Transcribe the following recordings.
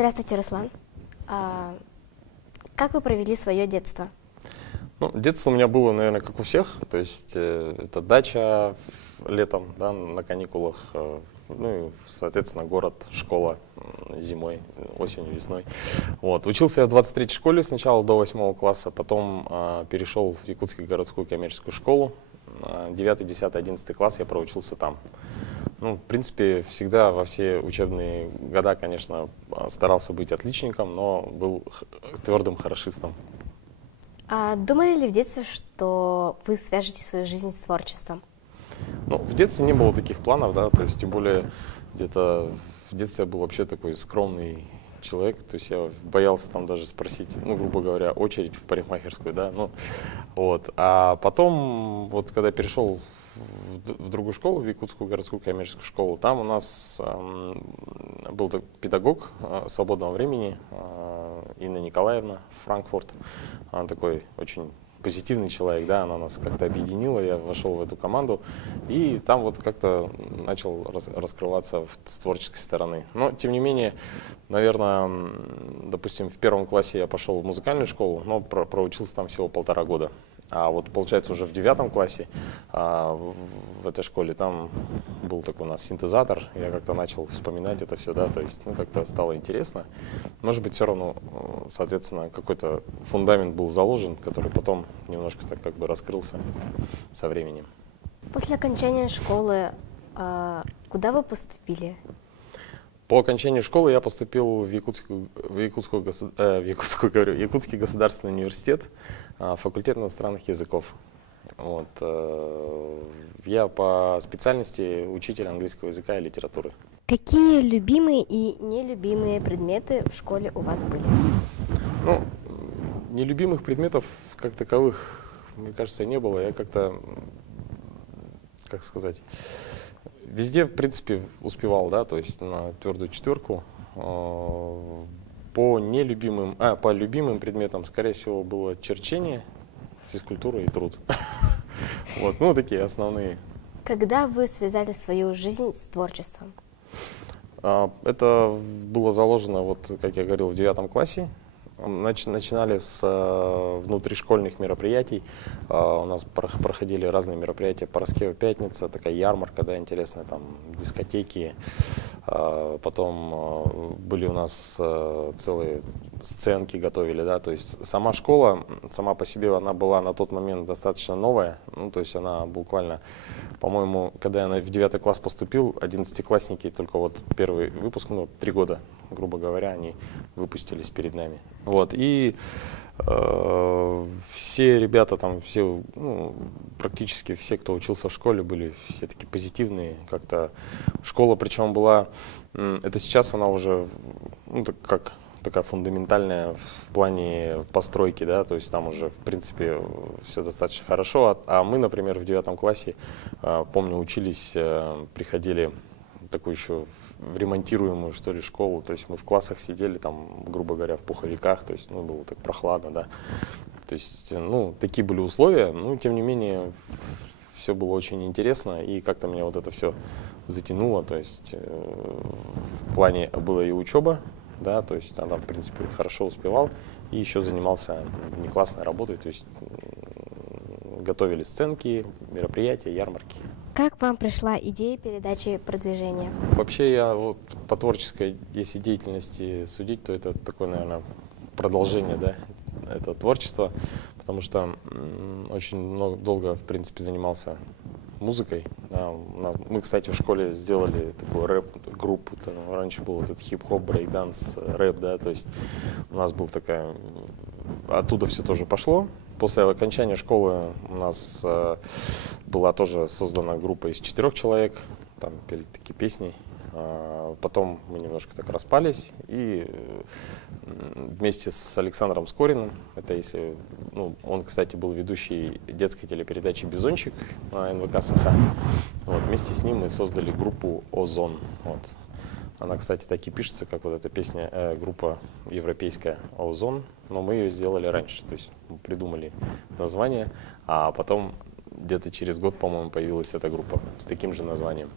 Здравствуйте, Руслан. Как вы провели свое детство? Ну, детство у меня было, наверное, как у всех. То есть это дача летом, да, на каникулах, ну и, соответственно, город, школа зимой, осенью, весной. Вот. Учился я в 23-й школе сначала до 8 класса, потом перешел в Якутскую городскую коммерческую школу. 9, 10, 11 класс я проучился там. Ну, в принципе, всегда во все учебные года, конечно, старался быть отличником, но был твердым хорошистом. А думали ли в детстве, что вы свяжете свою жизнь с творчеством? Ну, в детстве не было таких планов, да, то есть, тем более, где-то в детстве я был вообще такой скромный человек, то есть я боялся там даже спросить, ну, грубо говоря, очередь в парикмахерскую, да, ну, вот. А потом, вот, когда перешел в другую школу, в Якутскую городскую коммерческую школу, там у нас был педагог свободного времени, Инна Николаевна Франкфурт, она такой очень позитивный человек, да, она нас как-то объединила, я вошел в эту команду, и там вот как-то начал раскрываться с творческой стороны. Но, тем не менее, наверное, допустим, в 1 классе я пошел в музыкальную школу, но проучился там всего 1,5 года. А вот, получается, уже в 9 классе в этой школе там был такой у нас синтезатор, я как-то начал вспоминать это все, да, то есть, ну, как-то стало интересно. Может быть, все равно, соответственно, какой-то фундамент был заложен, который потом немножко так как бы раскрылся со временем. После окончания школы куда вы поступили? По окончанию школы я поступил в Якутский государственный университет, факультет иностранных языков. Вот. Я по специальности учитель английского языка и литературы. Какие любимые и нелюбимые предметы в школе у вас были? Ну, нелюбимых предметов как таковых, мне кажется, не было. Я как-то, как сказать, везде, в принципе, успевал, да, то есть на твердую 4. По любимым предметам, скорее всего, было черчение, физкультура и труд. Вот, ну, такие основные. Когда вы связали свою жизнь с творчеством? Это было заложено, вот, как я говорил, в 9 классе. Начинали с внутришкольных мероприятий. У нас проходили разные мероприятия. Параскева пятница, такая ярмарка, да, интересная, там дискотеки. Потом были у нас целые сценки готовили, да, то есть сама школа, сама по себе, она была на тот момент достаточно новая, ну, то есть она буквально, по-моему, когда я в 9 класс поступил, 11-классники, только вот первый выпуск, ну, 3 года, грубо говоря, они выпустились перед нами. Вот, и все ребята там, все, ну, практически все, кто учился в школе, были все такие позитивные, как-то школа, причем была, это сейчас она уже, ну, так как такая фундаментальная в плане постройки, да, то есть там уже, в принципе, все достаточно хорошо, а мы, например, в 9 классе, помню, учились, приходили такую еще в ремонтируемую, что ли, школу, то есть мы в классах сидели там, грубо говоря, в пуховиках, то есть, ну, было так прохладно, да, то есть, ну, такие были условия, но, тем не менее, все было очень интересно, и как-то меня вот это все затянуло, то есть, в плане была и учеба, да, то есть она, в принципе, хорошо успевал, и еще занимался внеклассной работой, то есть готовили сценки, мероприятия, ярмарки. Как вам пришла идея передачи продвижения? Вообще я вот по творческой, если деятельности судить, то это такое, наверное, продолжение, да, это творчество, потому что очень долго, в принципе, занимался музыкой. Да. Мы, кстати, в школе сделали такую рэп-группу. Раньше был этот хип-хоп, брейк-данс, рэп, да, то есть у нас был такая... Оттуда все тоже пошло. После окончания школы у нас была тоже создана группа из 4 человек, там пели такие песни. Потом мы немножко так распались, и вместе с Александром Скориным, это если, ну, он, кстати, был ведущий детской телепередачи «Бизончик» на НВК СХ, вот, вместе с ним мы создали группу «Озон». Вот. Она, кстати, так и пишется, как вот эта песня, группа европейская «Озон», но мы ее сделали раньше, то есть мы придумали название, а потом где-то через год, по-моему, появилась эта группа с таким же названием.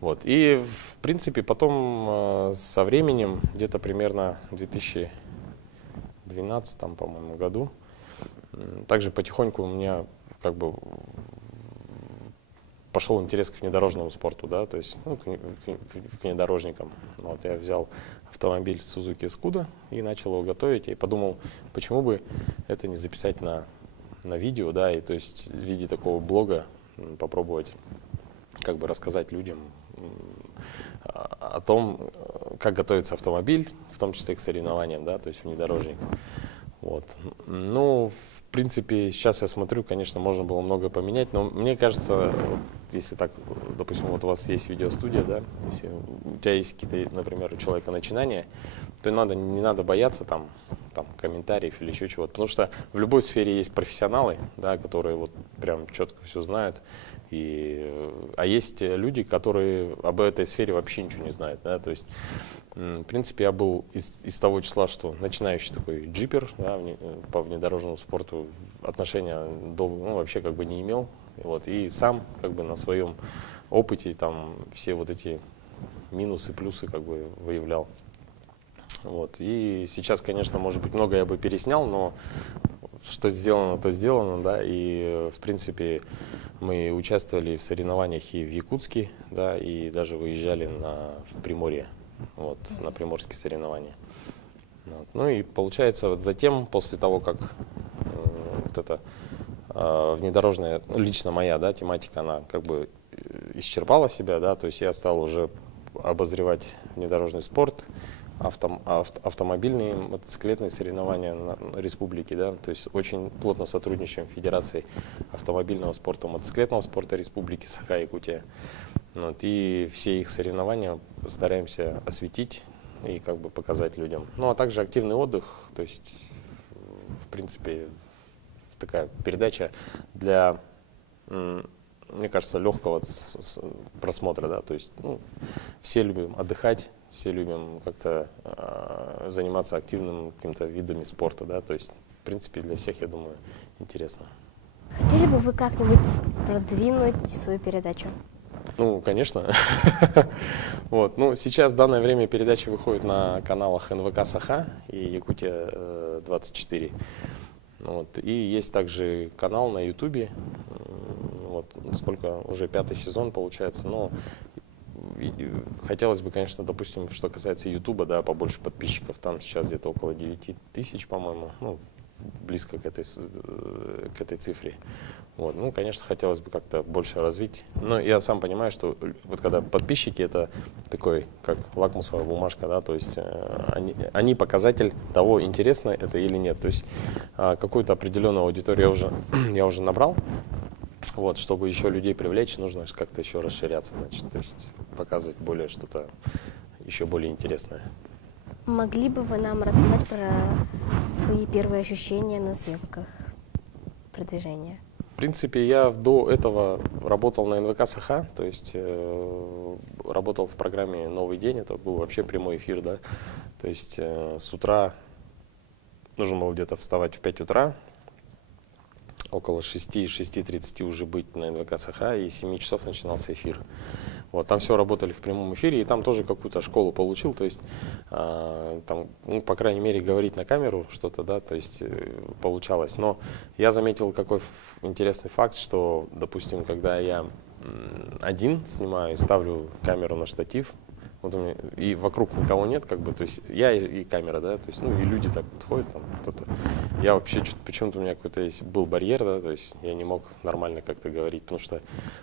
Вот. И, в принципе, потом со временем, где-то примерно в 2012, по-моему, году, также потихоньку у меня как бы пошел интерес к внедорожному спорту, да, то есть к внедорожникам. Вот, я взял автомобиль Suzuki Scudo и начал его готовить, и подумал, почему бы это не записать на видео, да, и то есть в виде такого блога попробовать как бы рассказать людям о том, как готовится автомобиль, в том числе к соревнованиям, да, то есть внедорожник. Вот. Ну, в принципе, сейчас я смотрю, конечно, можно было много поменять, но мне кажется, если так, допустим, вот у вас есть видеостудия, да, если у тебя есть какие-то, например, у человека начинания, то не надо бояться там комментариев или еще чего-то, потому что в любой сфере есть профессионалы, да, которые вот прям четко все знают, а есть люди, которые об этой сфере вообще ничего не знают, да, то есть, в принципе, я был из того числа, что начинающий такой джипер, да, по внедорожному спорту, отношения вообще как бы не имел, вот, и сам как бы на своем опыте там все вот эти минусы, плюсы как бы выявлял. Вот. И сейчас, конечно, может быть, много я бы переснял, но что сделано, то сделано, да, и, в принципе, мы участвовали в соревнованиях и в Якутске, да, и даже выезжали в Приморье, вот, на приморские соревнования. Вот. Ну и получается, вот затем, после того, как вот эта внедорожная, лично моя, да, тематика, она как бы исчерпала себя, да, то есть я стал уже обозревать внедорожный спорт, автомобильные, мотоциклетные соревнования на республике, да, то есть очень плотно сотрудничаем с Федерацией автомобильного спорта, мотоциклетного спорта Республики Саха-Якутия. Вот, и все их соревнования стараемся осветить и как бы показать людям. Ну, а также активный отдых, то есть, в принципе, такая передача для, мне кажется, легкого просмотра, да, то есть, все любим отдыхать, все любим как-то заниматься активным какими-то видами спорта, да, то есть, в принципе, для всех, я думаю, интересно. Хотели бы вы как-нибудь продвинуть свою передачу? Ну, конечно. Вот. Ну, сейчас в данное время передачи выходят на каналах НВК Саха и Якутия 24. Вот. И есть также канал на Ютубе. Вот. Сколько, уже 5-й сезон получается. Но хотелось бы, конечно, допустим, что касается Ютуба, да, побольше подписчиков. Там сейчас где-то около 9 тысяч, по-моему. Ну, близко к этой цифре. Вот. Ну, конечно, хотелось бы как-то больше развить. Но я сам понимаю, что вот когда подписчики, это такой, как лакмусовая бумажка, да, то есть они показатель того, интересно это или нет. То есть какую-то определенную аудиторию я уже набрал. Вот, чтобы еще людей привлечь, нужно как-то еще расширяться, значит, то есть показывать более что-то еще более интересное. Могли бы вы нам рассказать про свои первые ощущения на съемках продвижения? В принципе, я до этого работал на НВК Саха, то есть работал в программе «Новый день», это был вообще прямой эфир, да, то есть с утра нужно было где-то вставать в 5 утра, около 6-6:30 уже быть на НВК Саха, и с 7 часов начинался эфир. Вот, там все работали в прямом эфире, и там тоже какую-то школу получил, то есть, там, ну, по крайней мере, говорить на камеру что-то, да, то есть получалось. Но я заметил какой интересный факт, что, допустим, когда я один снимаю и ставлю камеру на штатив, вот и вокруг никого нет, как бы, то есть я и камера, да, то есть, ну, и люди так вот ходят, там, кто-то. Я вообще, почему-то у меня какой-то был барьер, да, то есть я не мог нормально как-то говорить, потому что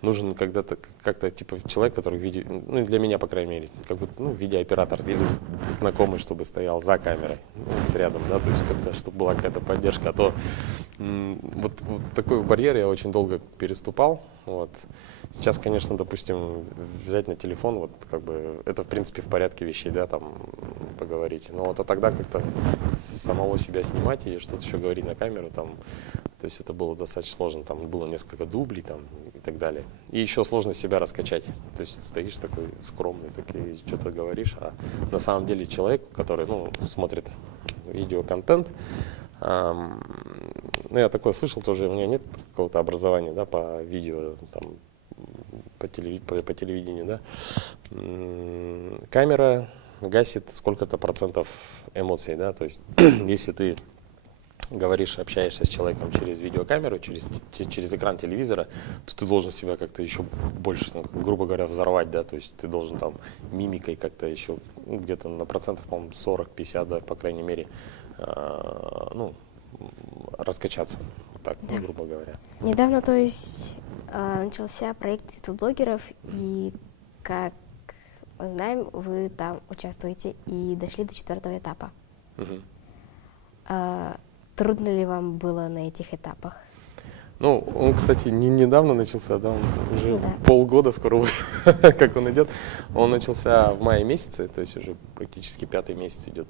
нужен когда-то, как-то, типа, человек, который ну, для меня, по крайней мере, как бы, ну, видеооператор или знакомый, чтобы стоял за камерой, ну, вот рядом, да, то есть как-то, чтобы была какая-то поддержка, а то вот такой барьер я очень долго переступал, вот. Сейчас, конечно, допустим, взять на телефон, вот, как бы, это, в принципе, в порядке вещей, да, там, поговорить. Но вот, а тогда как-то самого себя снимать и что-то еще говорить на камеру, там, то есть это было достаточно сложно, там было несколько дублей, там, и так далее. И еще сложно себя раскачать, то есть стоишь такой скромный, такой, что-то говоришь, а на самом деле человек, который, ну, смотрит видеоконтент, ну, я такое слышал тоже, у меня нет какого-то образования, да, по видео, там, по телевидению, да. Камера гасит сколько-то процентов эмоций, да, то есть если ты говоришь, общаешься с человеком через видеокамеру, через экран телевизора, то ты должен себя как-то еще больше, ну, грубо говоря, взорвать, да, то есть ты должен там мимикой как-то еще, ну, где-то на процентов, по-моему, 40-50, да, по крайней мере, ну, раскачаться, вот так, Да. ну, грубо говоря. Недавно, то есть, начался проект YouTube-блогеров, и, как мы знаем, вы там участвуете и дошли до 4-го этапа. Мгм. Трудно ли вам было на этих этапах? Ну, он, кстати, не недавно начался, да, он уже Ну да. полгода скоро будет, как он идет. Он начался в мае месяце, то есть уже практически 5-й месяц идет.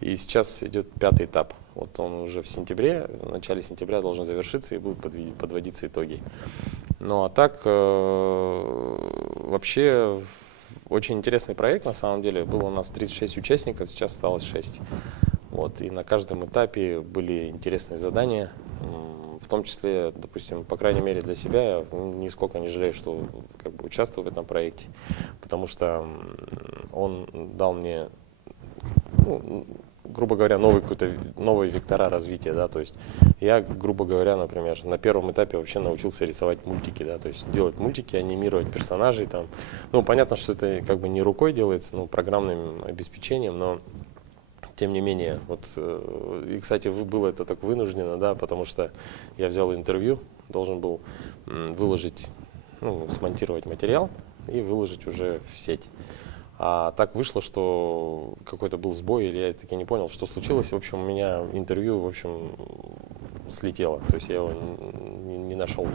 И сейчас идет 5-й этап. Вот он уже в сентябре, в начале сентября должен завершиться и будут подводиться итоги. Ну а так, вообще, очень интересный проект на самом деле. Было у нас 36 участников, сейчас осталось 6. Вот, и на каждом этапе были интересные задания, в том числе, допустим, по крайней мере для себя, я нисколько не жалею, что как бы участвую в этом проекте, потому что он дал мне, ну, грубо говоря, новые вектора развития, да, то есть я, грубо говоря, например, на первом этапе вообще научился рисовать мультики, да, то есть делать мультики, анимировать персонажей там, ну, понятно, что это как бы не рукой делается, ну, программным обеспечением, но тем не менее, вот, и, кстати, было это так вынуждено, да, потому что я взял интервью, должен был выложить, ну, смонтировать материал и выложить уже в сеть. А так вышло, что какой-то был сбой, или я таки не понял, что случилось. В общем, у меня интервью, в общем, слетело, то есть я его не нашел.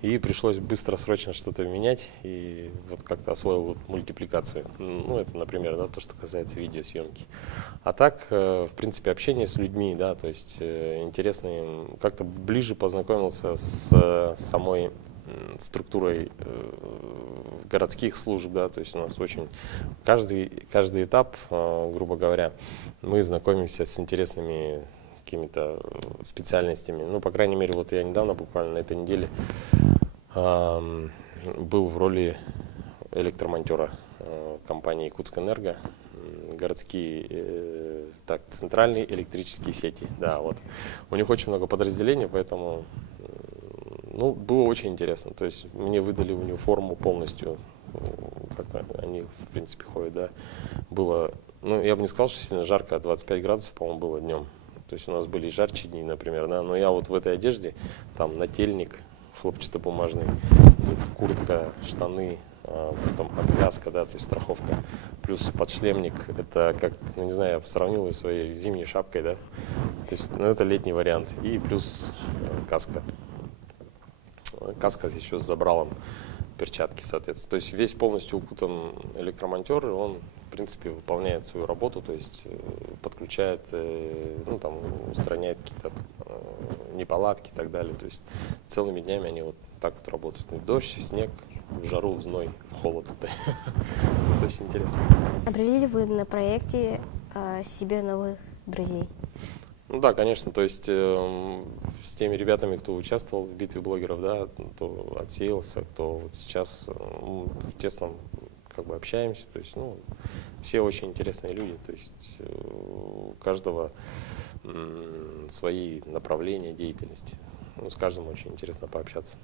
И пришлось быстро, срочно что-то менять, и вот как-то освоил вот мультипликацию. Ну, это, например, да, то, что касается видеосъемки. А так, в принципе, общение с людьми, да, то есть интересно, как-то ближе познакомился с самой структурой городских служб, да, то есть у нас очень каждый этап, грубо говоря, мы знакомимся с интересными какими-то специальностями. Ну, по крайней мере, вот я недавно, буквально на этой неделе, был в роли электромонтера компании «Якутскэнерго», городские, центральные электрические сети, да, вот. У них очень много подразделений, поэтому, ну, было очень интересно. То есть мне выдали униформу полностью, как они, в принципе, ходят, да. Было, ну, я бы не сказал, что сильно жарко, 25 градусов, по-моему, было днем. То есть у нас были и жарче дни, например, да, но я вот в этой одежде, там, нательник хлопчатобумажный, куртка, штаны, потом обвязка, да, то есть страховка, плюс подшлемник, это как, ну, не знаю, я сравнил ее своей зимней шапкой, да, то есть, ну, это летний вариант, и плюс каска еще с забралом, перчатки, соответственно, то есть весь полностью укутан электромонтер, и он, в принципе, выполняет свою работу, то есть подключает, ну, там, устраняет какие-то неполадки и так далее, то есть целыми днями они вот так вот работают, в дождь, в снег, в жару, в зной, в холод. Это очень интересно. Обрели ли вы на проекте себе новых друзей? Ну да, конечно, то есть с теми ребятами, кто участвовал в битве блогеров, да, кто отсеялся, кто вот сейчас в тесном как бы общаемся, то есть, ну, все очень интересные люди, то есть у каждого свои направления деятельности, ну, с каждым очень интересно пообщаться.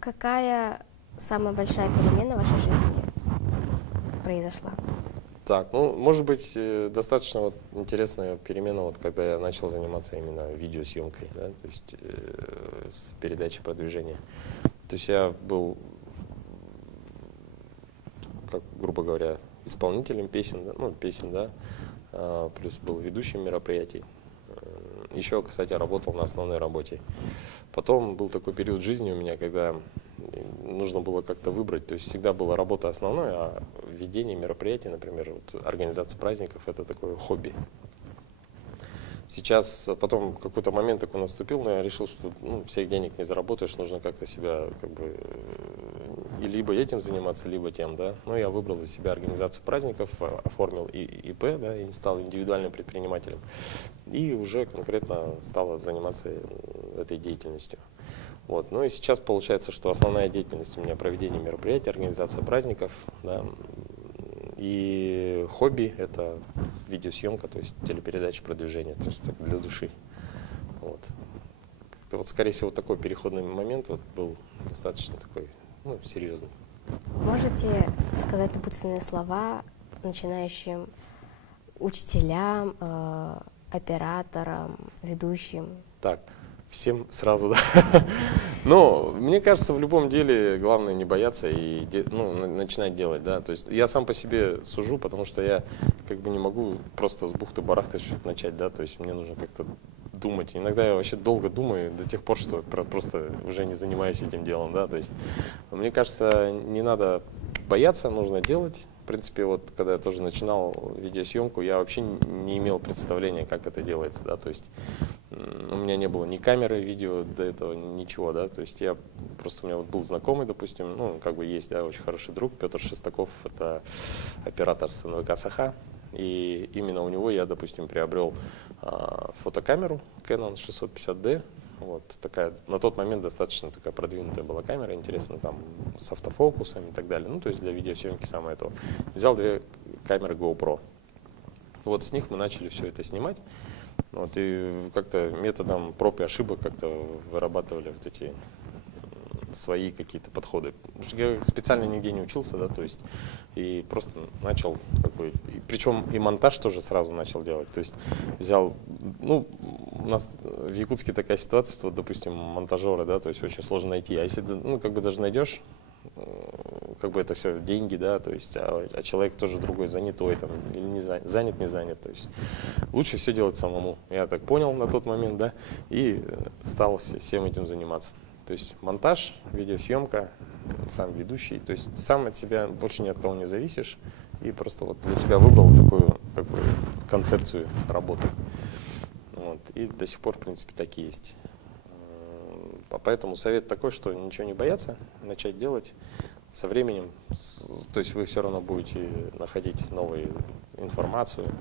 Какая самая большая перемена в вашей жизни произошла? Так, ну, может быть, достаточно вот интересная перемена, вот когда я начал заниматься именно видеосъемкой, да, то есть с передачей продвижения. То есть я был, как, грубо говоря, исполнителем песен, да, ну, песен, да, плюс был ведущим мероприятий. Еще, кстати, работал на основной работе. Потом был такой период жизни у меня, когда нужно было как-то выбрать, то есть всегда была работа основной, а ведение мероприятий, например, вот, организация праздников, это такое хобби. Сейчас, потом какой-то момент такой наступил, но я решил, что, ну, всех денег не заработаешь, нужно как-то себя, как бы, и либо этим заниматься, либо тем, да. Но я выбрал для себя организацию праздников, оформил ИП, да, и стал индивидуальным предпринимателем. И уже конкретно стал заниматься этой деятельностью. Вот. Ну и сейчас получается, что основная деятельность у меня проведение мероприятий, организация праздников, да, и хобби — это видеосъемка, то есть телепередачи, продвижение, то есть для души. Вот. Как-то вот, скорее всего, такой переходный момент вот был достаточно такой, ну, серьезный. Можете сказать напутственные слова начинающим учителям, операторам, ведущим? Так, всем сразу, да. Но мне кажется, в любом деле главное не бояться и начинать делать, да. То есть я сам по себе сужу, потому что я как бы не могу просто с бухты-барахты что-то начать, да. То есть мне нужно как-то думать. Иногда я вообще долго думаю до тех пор, что просто уже не занимаюсь этим делом, да. То есть мне кажется, не надо бояться, нужно делать. В принципе, вот когда я тоже начинал видеосъемку, я вообще не имел представления, как это делается, да, то есть у меня не было ни камеры, видео до этого, ничего, да, то есть я просто, у меня вот был знакомый, допустим, ну, как бы есть, да, очень хороший друг, Петр Шестаков, это оператор с НВК Саха, и именно у него я, допустим, приобрел фотокамеру Canon 650D. Вот такая, на тот момент достаточно такая продвинутая была камера, интересно, там с автофокусом и так далее. Ну, то есть для видеосъемки самое то. Взял 2 камеры GoPro. Вот с них мы начали все это снимать. Вот, и как-то методом проб и ошибок как-то вырабатывали вот эти свои какие-то подходы. Я специально нигде не учился, да, то есть и просто начал, как бы, причем и монтаж тоже сразу начал делать. То есть взял, ну, у нас в Якутске такая ситуация, что, вот, допустим, монтажеры, да, то есть очень сложно найти. А если, ну, как бы даже найдешь, как бы это все деньги, да, то есть, а человек тоже другой, занятой там, или не занят, не занят, то есть лучше все делать самому. Я так понял на тот момент, да, и стал всем этим заниматься. То есть монтаж, видеосъемка, сам ведущий, то есть сам от себя больше ни от кого не зависишь, и просто вот для себя выбрал такую, как бы, концепцию работы. Вот, и до сих пор, в принципе, так и есть. Поэтому совет такой, что ничего не бояться, начать делать. Со временем, то есть вы все равно будете находить новую информацию,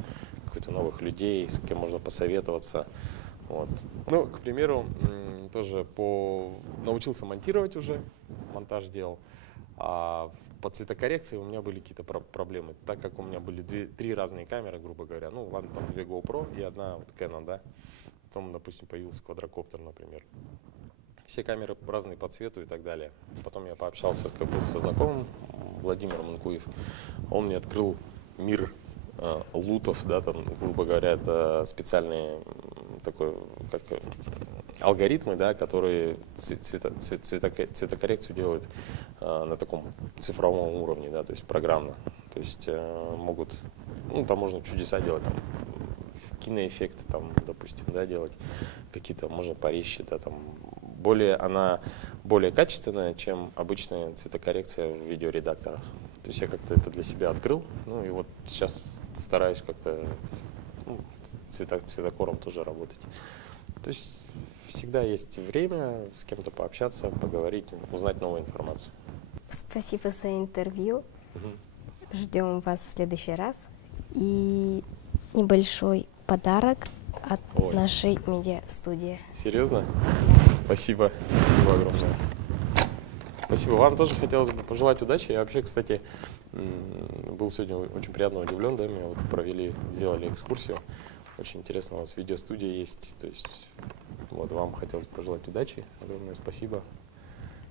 каких-то новых людей, с кем можно посоветоваться. Вот. Ну, к примеру, тоже научился монтировать уже, монтаж делал. А по цветокоррекции у меня были какие-то проблемы, так как у меня были 3 разные камеры, грубо говоря. Ну, ладно, там 2 GoPro и одна вот Canon, да. Потом, допустим, появился квадрокоптер, например. Все камеры разные по цвету и так далее. Потом я пообщался как бы со знакомым, Владимиром Инкуев. Он мне открыл мир лутов, да, там, грубо говоря, это специальные такой, как алгоритмы, да, которые цветокоррекцию делают на таком цифровом уровне, да, то есть программно. То есть могут, ну, там можно чудеса делать, там, киноэффекты, там, допустим, да, делать какие-то, можно порезче, да, там, она более качественная, чем обычная цветокоррекция в видеоредакторах. То есть я как-то это для себя открыл, ну и вот сейчас стараюсь как-то, ну, цветокором тоже работать. То есть всегда есть время с кем-то пообщаться, поговорить, узнать новую информацию. Спасибо за интервью. Ждем вас в следующий раз. И небольшой подарок от нашей медиа-студии. Серьезно? Спасибо. Спасибо огромное. Спасибо. Вам тоже хотелось бы пожелать удачи. Я вообще, кстати, был сегодня очень приятно удивлен, да, меня вот сделали экскурсию. Очень интересно, у вас видеостудия есть. То есть вот вам хотелось бы пожелать удачи. Огромное спасибо.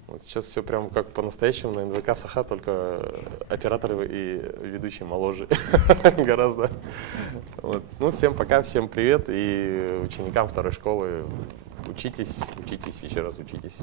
Вот сейчас все прям как по-настоящему на НВК Саха, только операторы и ведущие моложе гораздо. Вот. Ну, всем пока, всем привет, и ученикам 2-й школы учитесь, учитесь, еще раз учитесь.